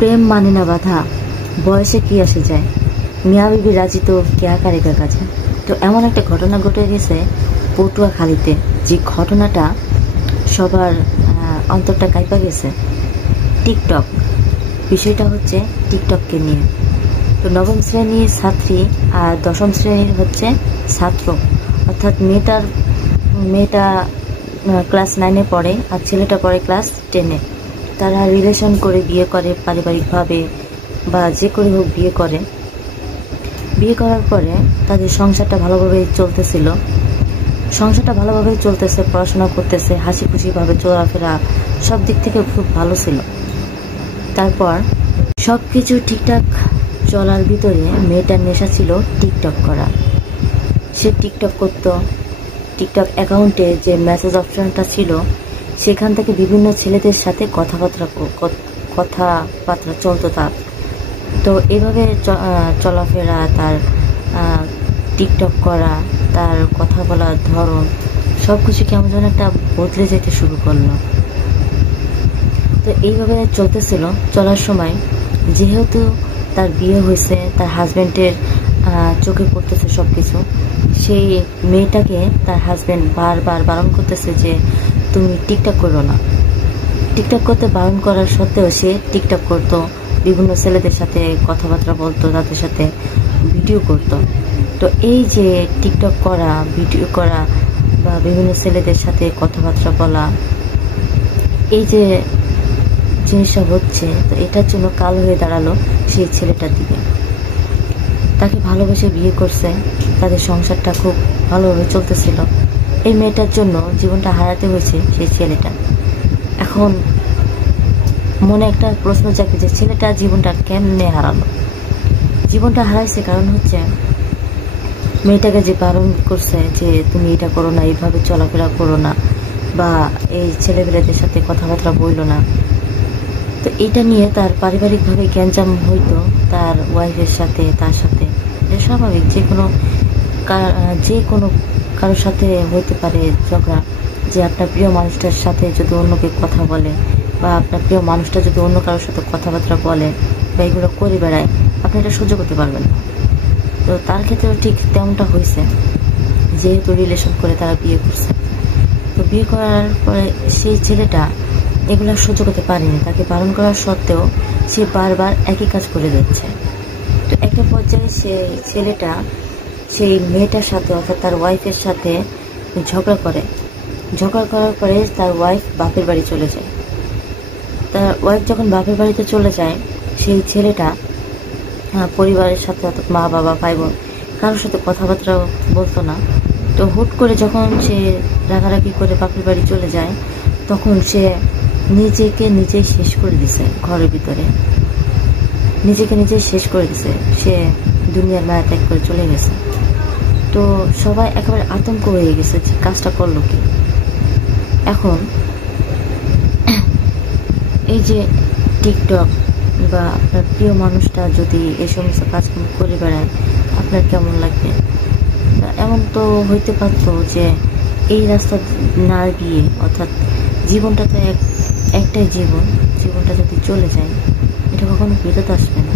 প্রেম মানে না বাধা, বয়সে কি আসে যায়, মিয়া বিবি রাজি তো কেয়া কারেগা কাছে। তো এমন একটা ঘটনা ঘটে গেছে পটুয়াখালীতে, যে ঘটনাটা সবার অন্তরটা কাইপা গেছে। টিকটক, বিষয়টা হচ্ছে টিকটককে নিয়ে। তো নবম শ্রেণীর ছাত্রী আর দশম শ্রেণীর হচ্ছে ছাত্র, অর্থাৎ মেয়েটা ক্লাস 9-এ পড়ে আর ছেলেটা পড়ে ক্লাস 10-এ। তারা রিলেশন করে বিয়ে করে পারিবারিকভাবে বা যে করে হোক বিয়ে করে। বিয়ে করার পরে তাদের সংসারটা ভালোভাবেই চলতেছে, পড়াশোনা করতেছে, হাসি খুশিভাবে চলাফেরা সব দিক থেকে খুব ভালো ছিল। তারপর সব কিছু ঠিকঠাক চলার ভিতরে মেয়েটার নেশা ছিল টিকটক করা। সে টিকটক করত। টিকটক অ্যাকাউন্টে যে মেসেজ অপশনটা ছিল সেখান থেকে বিভিন্ন ছেলেদের সাথে কথাবার্তা চলতো তার। তো এভাবে চলাফেরা, তার টিকটক করা, তার কথা বলার ধরন সব কিছু কেমন যেন একটা বদলে যেতে শুরু করলো। তো এইভাবে চলার সময় যেহেতু তার বিয়ে হয়েছে, তার হাজব্যান্ডের চোখে পড়তেছে সব কিছু, সেই মেয়েটাকে তার হাজব্যান্ড বারবার বারণ করতেছে যে তুমি টিকটক করো না। টিকটক করতে বারণ করার সত্ত্বেও সে টিকটক করতো, বিভিন্ন ছেলেদের সাথে কথাবার্তা বলতো, তাদের সাথে ভিডিও করতো। তো এই যে টিকটক করা, ভিডিও করা বা বিভিন্ন ছেলেদের সাথে কথাবার্তা বলা, এই যে জিনিসটা হচ্ছে, তো এটার জন্য কাল হয়ে দাঁড়ালো সেই ছেলেটার দিকে। তাকে ভালোবেসে বিয়ে করছে, তাদের সংসারটা খুব ভালোভাবে চলতেছিল। এই মেয়েটার জন্য জীবনটা হারাতে হয়েছে সেই ছেলেটা। এখন মনে একটা প্রশ্ন জাগে যে ছেলেটা জীবনটা কেমনে হারালো। জীবনটা হারাইছে কারণ হচ্ছে মেয়েটাকে যে বারণ করছে যে তুমি এটা করো না, এইভাবে চলাফেরা করো না, বা এই ছেলেপেলেদের সাথে কথাবার্তা বললো না। তো এটা নিয়ে তার পারিবারিকভাবে গ্যাঞ্জাম হইতো তার ওয়াইফের সাথে, তার সাথে। এটা স্বাভাবিক, যে কোনো কারোর সাথে হইতে পারে ঝগড়া। যে আপনার প্রিয় মানুষটার সাথে যদি অন্য কেউ কথা বলে, বা আপনার প্রিয় মানুষটা যদি অন্য কারোর সাথে কথাবার্তা বলে বা এগুলো করে বেড়ায়, আপনি এটা সহ্য করতে পারবেন না। তো তার ক্ষেত্রেও ঠিক তেমনটা হয়েছে, যেহেতু রিলেশন করে তারা বিয়ে করছে। তো বিয়ে করার পরে সেই ছেলেটা এগুলো সহ্য করতে পারেনি। তাকে বারণ করার সত্ত্বেও সে বারবার একই কাজ করে যাচ্ছে। তো একটা পর্যায়ে ছেলেটা সেই মেয়েটার সাথে, অর্থাৎ তার ওয়াইফের সাথে ঝগড়া করার পরে তার ওয়াইফ বাপের বাড়ি চলে যায়। তার ওয়াইফ যখন বাপের বাড়িতে চলে যায়, সেই ছেলেটা পরিবারের সাথে, অর্থাৎ মা বাবা ভাই বোন কারোর সাথে কথাবার্তা বলতো না। তো হুট করে যখন সে রাগারাগি করে বাপের বাড়ি চলে যায়, তখন সে নিজেকে নিজেই শেষ করে দিছে। ঘরের ভিতরে নিজেকে নিজেই শেষ করে দিছে। সে দুনিয়ার মায়া ত্যাগ করে চলে গেছে। তো সবাই একেবারে আতঙ্ক হয়ে গেছে যে কাজটা করলো কি। এখন এই যে টিকটক বা আপনার প্রিয় মানুষটা যদি এই সমস্ত কাজগুলো করে বেড়ায়, আপনার কেমন লাগবে? এমন তো হইতে পারতো যে এই রাস্তা না গিয়ে, অর্থাৎ জীবনটা তো একটাই জীবনটা যদি চলে যায়, এটা কখনো ফেরত আসবে না।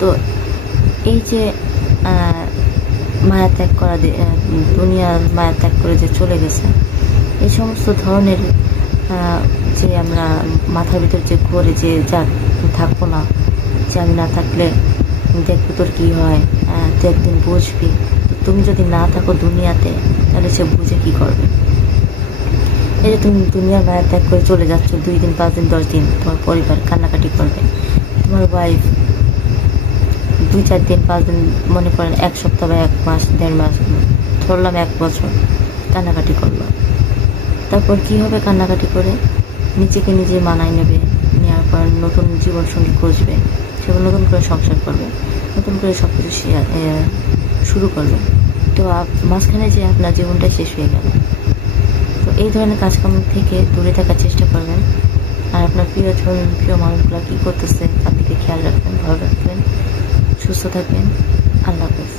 তো এই যে মায়া ত্যাগ করা, দুনিয়ার মায়া ত্যাগ করে যে চলে গেছে, এই সমস্ত ধরনের যে আমরা মাথার ভিতর যে ঘুরে যে যাক থাকবো না, যে আমি না থাকলে দেখবো তোর কি হয়, তুই একদিন বুঝবি। তুমি যদি না থাকো দুনিয়াতে, তাহলে সে বুঝে কি করবে? এই যে তুমি দুনিয়ার মায়া ত্যাগ করে চলে যাচ্ছ, 2 দিন 5 দিন 10 দিন তোমার পরিবার কান্নাকাটি করবে। তোমার ওয়াইফ 2-4 দিন 5 দিন, মনে করেন 1 সপ্তাহ বা 1 মাস 1.5 মাস, ধরলাম 1 বছর কান্নাকাটি করলো। তারপর কি হবে? কান্নাকাটি করে নিজেকে নিজে মানায় নেওয়ার পর নতুন জীবন সঙ্গী খুঁজবে, সেগুলো নতুন করে সংসার করবে, নতুন করে সব কিছু শুরু করবে। তো মাঝখানে যে আপনার জীবনটা শেষ হয়ে গেল। তো এই ধরনের কাজকর্ম থেকে দূরে থাকার চেষ্টা করবেন। আর আপনার প্রিয় মানুষগুলো কী করতেছে তার দিকে খেয়াল রাখবেন, ভালো রাখবেন, সুস্থ থাকবেন। আল্লাহ হাফেজ।